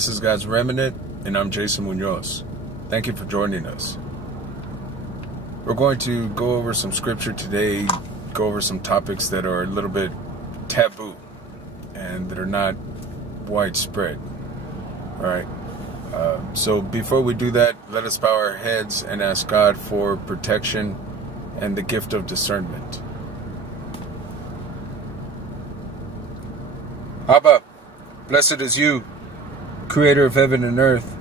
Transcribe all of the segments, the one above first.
This is God's Remnant, and I'm Jason Munoz. Thank you for joining us. We're going to go over some scripture today, go over some topics that are a little bit taboo and that are not widespread. All right. So before we do that, let us bow our heads and ask God for protection and the gift of discernment. Abba, blessed is you, Creator of heaven and earth.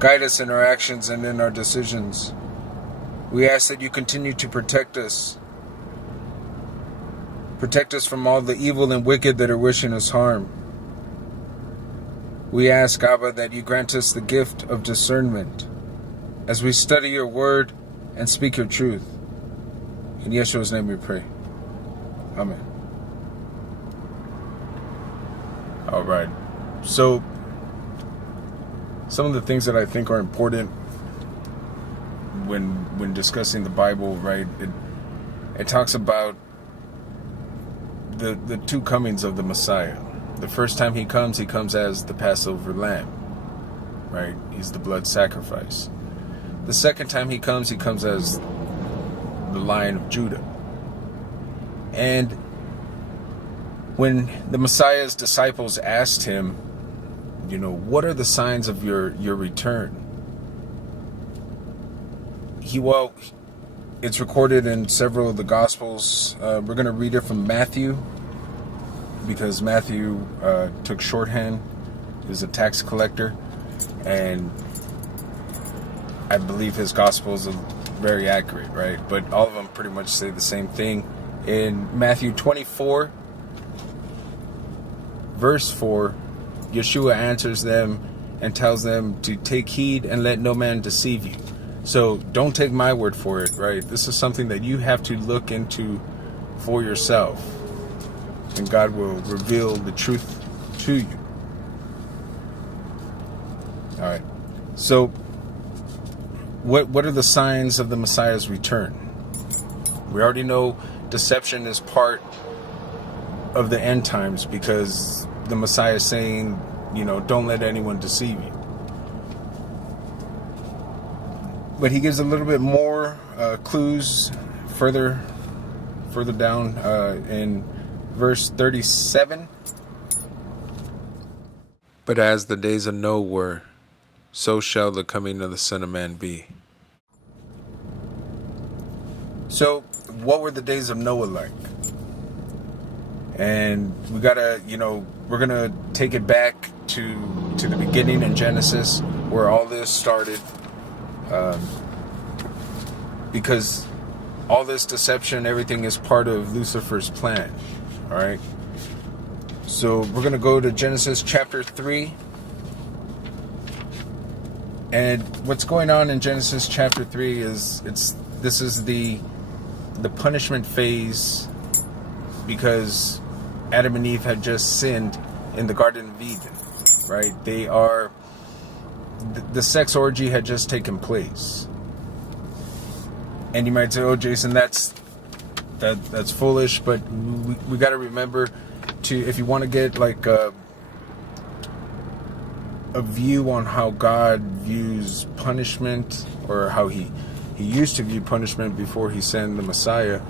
Guide us in our actions and in our decisions. We ask that you continue to protect us. Protect us from all the evil and wicked that are wishing us harm. We ask, Abba, that you grant us the gift of discernment as we study your word and speak your truth. In Yeshua's name we pray. Amen. All right. So, some of the things that I think are important when discussing the Bible, right? It talks about the two comings of the Messiah. The first time he comes as the Passover lamb, right? He's the blood sacrifice. The second time he comes as the Lion of Judah. And when the Messiah's disciples asked him, what are the signs of your return? It's recorded in several of the Gospels. We're going to read it from Matthew, because Matthew took shorthand. He was a tax collector, and I believe his Gospels are very accurate, right? But all of them pretty much say the same thing. In Matthew 24, verse 4, Yeshua answers them and tells them to take heed and let no man deceive you. So don't take my word for it, right? This is something that you have to look into for yourself. And God will reveal the truth to you. All right. So what are the signs of the Messiah's return? We already know deception is part of the end times, because the Messiah is saying, don't let anyone deceive you. But he gives a little bit more clues further down in verse 37. But as the days of Noah were, so shall the coming of the Son of Man be. So, what were the days of Noah like? And we gotta, we're gonna take it back to the beginning in Genesis, where all this started. Because all this deception, everything is part of Lucifer's plan. All right. So we're gonna go to Genesis chapter 3. And what's going on in Genesis chapter 3 is this is the punishment phase, because Adam and Eve had just sinned in the Garden of Eden, right? The sex orgy had just taken place. And you might say, oh, Jason, that's foolish, but we got to remember if you want to get like a view on how God views punishment, or how he used to view punishment before he sent the Messiah,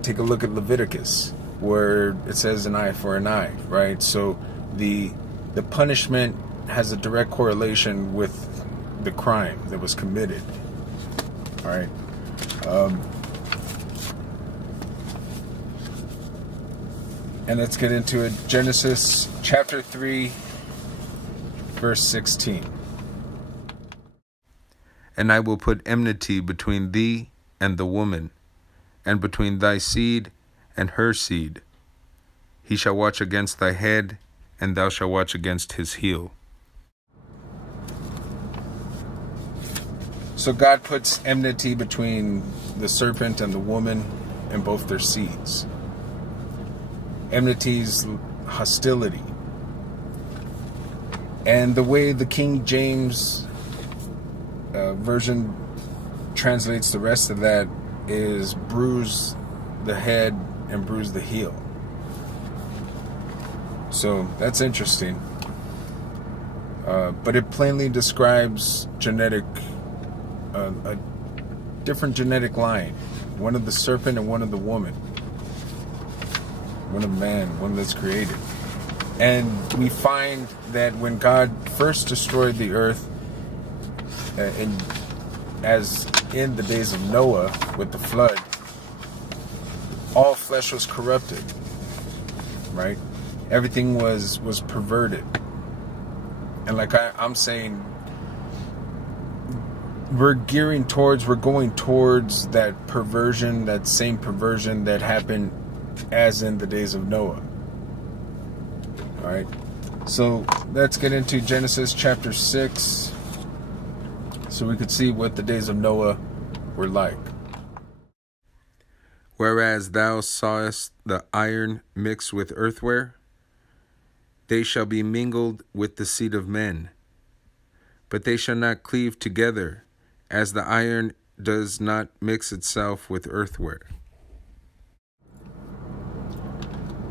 take a look at Leviticus, where it says an eye for an eye, right? So the punishment has a direct correlation with the crime that was committed. All right. And let's get into it. Genesis chapter 3, verse 16. And I will put enmity between thee and the woman, and between thy seed and her seed. He shall watch against thy head, and thou shalt watch against his heel. So God puts enmity between the serpent and the woman and both their seeds. Enmity's hostility. And the way the King James version translates the rest of that is bruise the head and bruise the heel. So that's interesting. but it plainly describes a different genetic line. One of the serpent and one of the woman. One of man, one that's created. And we find that when God first destroyed the earth, as in the days of Noah with the flood, all flesh was corrupted, right? Everything was perverted. And like I'm saying, we're going towards that perversion, that same perversion that happened as in the days of Noah. All right. So let's get into Genesis chapter 6 so we could see what the days of Noah were like. Whereas thou sawest the iron mixed with earthenware, they shall be mingled with the seed of men, but they shall not cleave together, as the iron does not mix itself with earthenware.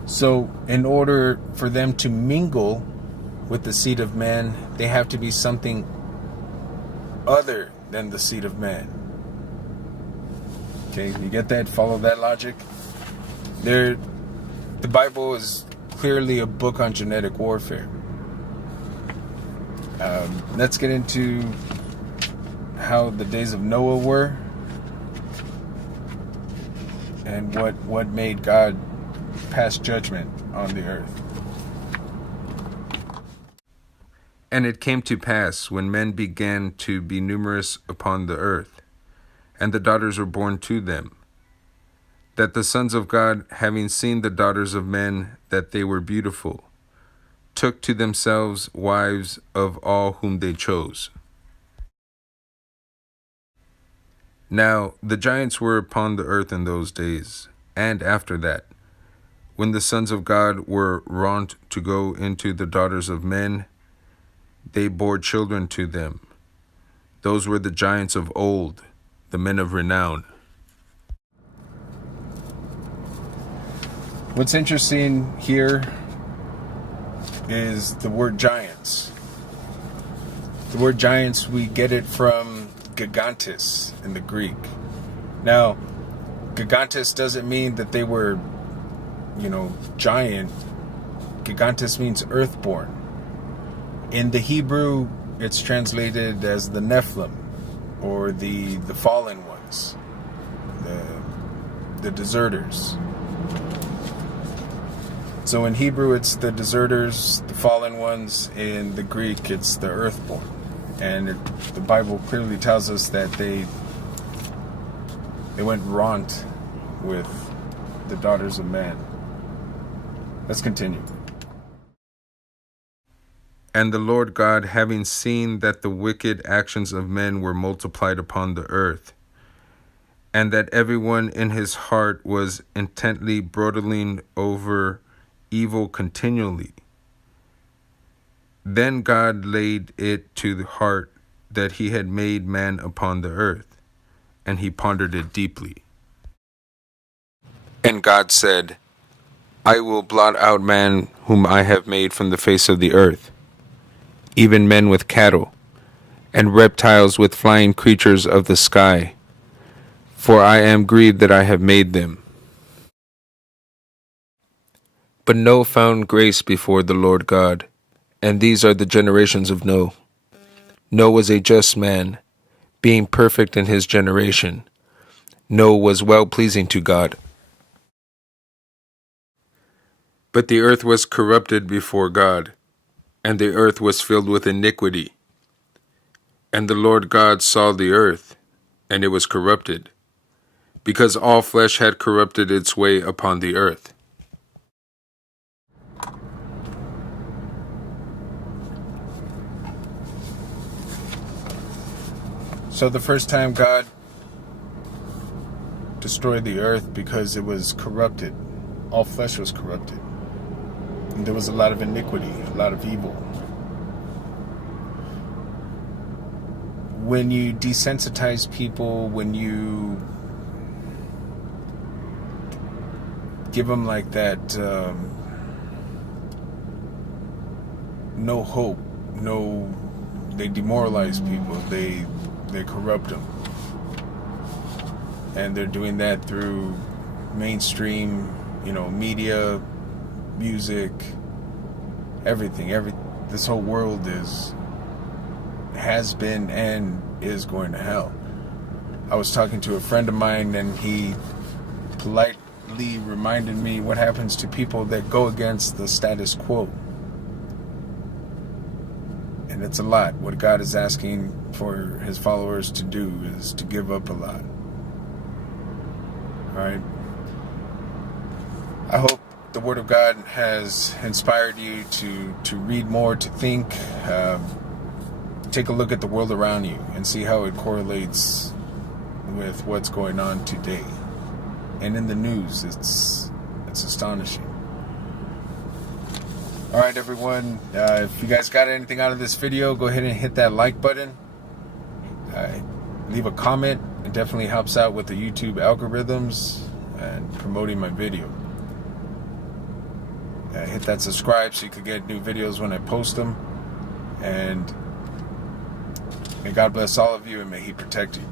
So in order for them to mingle with the seed of man, they have to be something other than the seed of man. Okay, you get that? Follow that logic? The Bible is clearly a book on genetic warfare. Let's get into how the days of Noah were and what made God pass judgment on the earth. And it came to pass, when men began to be numerous upon the earth, and the daughters were born to them, that the sons of God, having seen the daughters of men, that they were beautiful, took to themselves wives of all whom they chose. Now the giants were upon the earth in those days, and after that, when the sons of God were wont to go into the daughters of men, they bore children to them. Those were the giants of old, the men of renown. What's interesting here is the word giants. The word giants, we get it from gigantes in the Greek. Now, gigantes doesn't mean that they were, giant. Gigantes means earthborn. In the Hebrew, it's translated as the Nephilim, or the fallen ones, the deserters. So in Hebrew, it's the deserters, the fallen ones. In the Greek, it's the earthborn. And the Bible clearly tells us that they went wronged with the daughters of man. Let's continue. And the Lord God, having seen that the wicked actions of men were multiplied upon the earth, and that everyone in his heart was intently brooding over evil continually, then God laid it to the heart that he had made man upon the earth, and he pondered it deeply. And God said, I will blot out man whom I have made from the face of the earth, even men with cattle, and reptiles with flying creatures of the sky, for I am grieved that I have made them. But Noah found grace before the Lord God, and these are the generations of Noah. Noah was a just man, being perfect in his generation. Noah was well-pleasing to God. But the earth was corrupted before God, and the earth was filled with iniquity. And the Lord God saw the earth, and it was corrupted, because all flesh had corrupted its way upon the earth. So the first time God destroyed the earth because it was corrupted. All flesh was corrupted. And there was a lot of iniquity, a lot of evil. When you desensitize people, when you give them like that no hope, no, they demoralize people. They corrupt them. And they're doing that through mainstream, media, music, everything. This whole world has been and is going to hell. I was talking to a friend of mine, and he politely reminded me what happens to people that go against the status quo. And it's a lot. What God is asking for his followers to do is to give up a lot. Alright? I hope the Word of God has inspired you to read more, to think. Take a look at the world around you and see how it correlates with what's going on today. And in the news, it's astonishing. Alright, everyone, if you guys got anything out of this video, go ahead and hit that like button. Leave a comment. It definitely helps out with the YouTube algorithms and promoting my video. Hit that subscribe so you can get new videos when I post them. And may God bless all of you, and may He protect you.